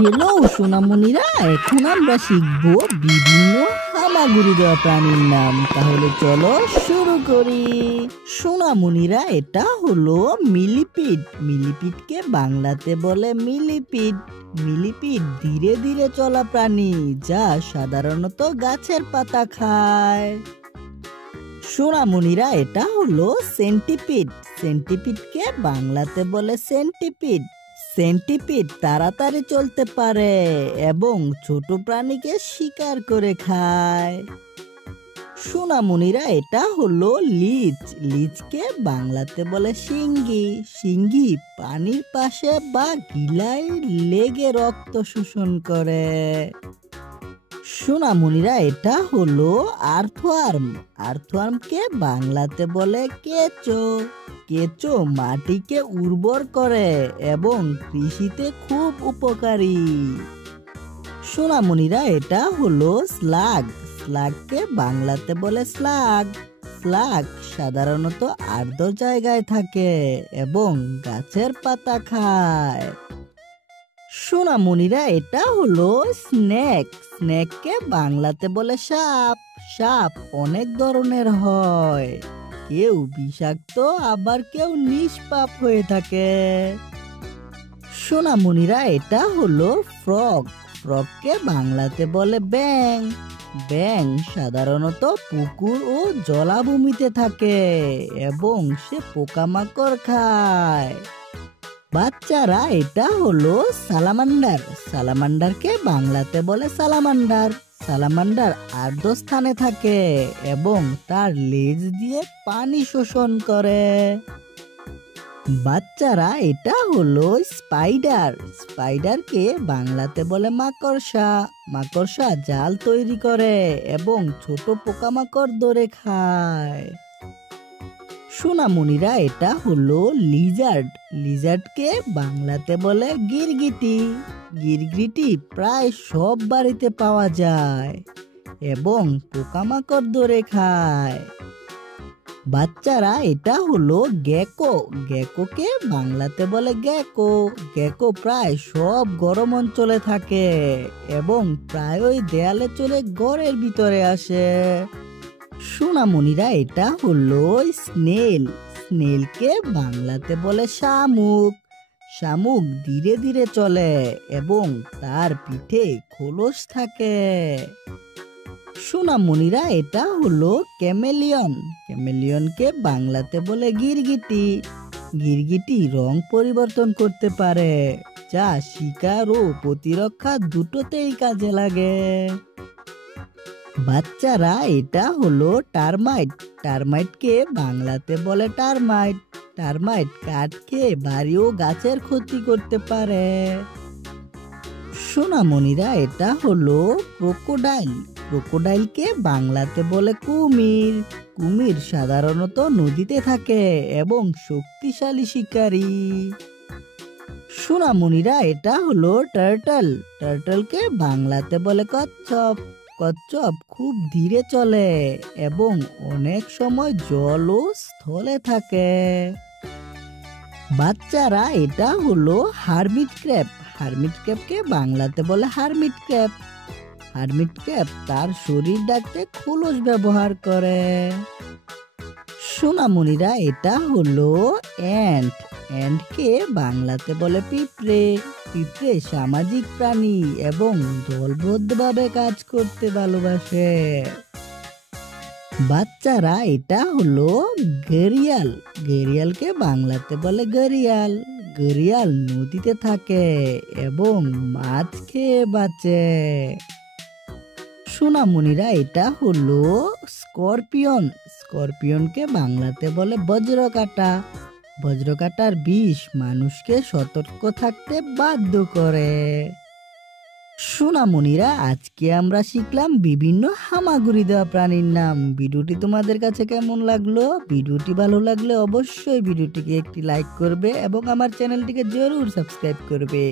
Hello সোনামণিরা, এখন আমরা শিখবো বিভিন্ন হামাগুড়ি দেওয়া প্রাণীর নাম। তাহলে চলো শুরু করি। সোনামণিরা, এটা হলো মিলিপিড। মিলিপিডকে বাংলাতে বলে মিলিপিড। মিলিপিড ধীরে ধীরে চলা প্রাণী, যা সাধারণত গাছের পাতা খায়। সোনামণিরা, এটা হলো সেন্টিপিড। সেন্টিপিডকে বাংলাতে বলে সেন্টিপিড। সেন্টিপিড তাড়াতাড়ি চলতে পারে এবং ছোট প্রাণীকে শিকার করে খায়। সোনামণিরা, এটা হলো লিচ। লিচকে বাংলাতে বলে শিঙ্গি। শিঙ্গি পানির পাশে বা গিলায় লেগে রক্ত শোষণ করে। সোনামণিরা, এটা হলো আর্থওয়ার্ম। আর্থওয়ার্মকে বাংলাতে বলে কেঁচো। কেঁচো মাটিকে উর্বর করে এবং কৃষিতে খুব উপকারী। সোনামণিরা, এটা হলো স্লাগ। স্লাগকে বাংলাতে বলে স্লাগ। স্লাগ সাধারণত আর্দ্র জায়গায় থাকে এবং গাছের পাতা খায়। সোনামণিরা, এটা হলো স্নেক। স্নেককে বাংলাতে বলে সাপ। সাপ অনেক ধরনের হয়, কেউ বিষাক্ত আবার কেউ নিষ্পাপ হয়ে থাকে। সোনামণিরা, এটা হলো ফ্রগ। ফ্রগকে বাংলাতে বলে ব্যাং। ব্যাং সাধারণত পুকুর ও জলাভূমিতে থাকে এবং সে পোকামাকড় খায়। বাচ্চারা, এটা হলো সালামান্ডার। সালামান্ডারকে বাংলাতে বলে সালামান্ডার। সালামান্ডার আর্দ্র স্থানে থাকে এবং তার লেজ দিয়ে পানি শোষণ করে। বাচ্চারা, এটা হলো স্পাইডার। স্পাইডারকে বাংলাতে বলে মাকড়সা। মাকড়সা জাল তৈরি করে এবং ছোট পোকামাকড় ধরে খায়। সোনামণিরা, এটা হলো লিজার্ড। লিজার্ডকে বাংলাতে বলে গিরগিটি। গিরগিটি প্রায় সব বাড়িতে পাওয়া যায় এবং পোকামাকড় ধরে খায়। বাচ্চারা, এটা হলো গেকো। গেকোকে বাংলাতে বলে গেকো। গেকো প্রায় সব গরম অঞ্চলে থাকে এবং প্রায়ই দেয়ালে চলে ঘরের ভিতরে আসে। সোনামণিরা, এটা হলো স্নেল। স্নেলকে বাংলাতে বলে শামুক। শামুক ধীরে ধীরে চলে এবং তার পিঠে খোলস থাকে। সোনামণিরা, এটা হলো ক্যামেলিয়ন। ক্যামেলিয়নকে বাংলাতে বলে গিরগিটি। গিরগিটি রং পরিবর্তন করতে পারে, যা শিকার ও প্রতিরক্ষা দুটোতেই কাজে লাগে। বাচ্চারা, এটা হলো টারমাইট। টারমাইটকে বাংলাতে বলে টারমাইট। টারমাইট কাঠ খেয়ে বাড়ি ও গাছের ক্ষতি করতে পারে। সোনামণিরা, এটা হলো ক্রোকোডাইল। ক্রোকোডাইলকে বাংলাতে বলে কুমির। কুমির সাধারণত নদীতে থাকে এবং শক্তিশালী শিকারী। সোনামণিরা, এটা হলো টার্টল। টার্টলকে বাংলাতে বলে কচ্ছপ। কচ্ছপ খুব ধীরে চলে এবং অনেক সময় জল ও স্থলে থাকে। বাচ্চারা, এটা হলো হারমিট ক্র্যাব। হারমিট ক্র্যাবকে বাংলাতে বলে হারমিট ক্র্যাব। হারমিট ক্র্যাব তার শরীর ঢাকতে খোলস ব্যবহার করে। সোনামণিরা, এটা হলো অ্যান্ট। অ্যান্টকে বাংলাতে বলে পিঁপড়ে। পিঁপড়ে সামাজিক প্রাণী এবং দলবদ্ধভাবে কাজ করতে ভালোবাসে। বাচ্চারা, এটা হলো ঘড়িয়াল। ঘড়িয়ালকে বাংলাতে বলে ঘড়িয়াল। ঘড়িয়াল নদীতে থাকে এবং মাছ খেয়ে বাঁচে। সোনামণিরা, এটা হলো স্করপিয়ন। স্করপিয়নকে বাংলাতে বলে বজ্রকাঁটা। বজ্রকাঁটার বিষ মানুষকে সতর্ক থাকতে বাধ্য করে। সোনামণিরা, আজকে আমরা শিখলাম বিভিন্ন হামাগুড়ি দেওয়া প্রাণীর নাম। ভিডিওটি তোমাদের কাছে কেমন লাগলো? ভিডিওটি ভালো লাগলে অবশ্যই ভিডিওটিকে একটি লাইক করবে এবং আমার চ্যানেলটিকে জরুর সাবস্ক্রাইব করবে।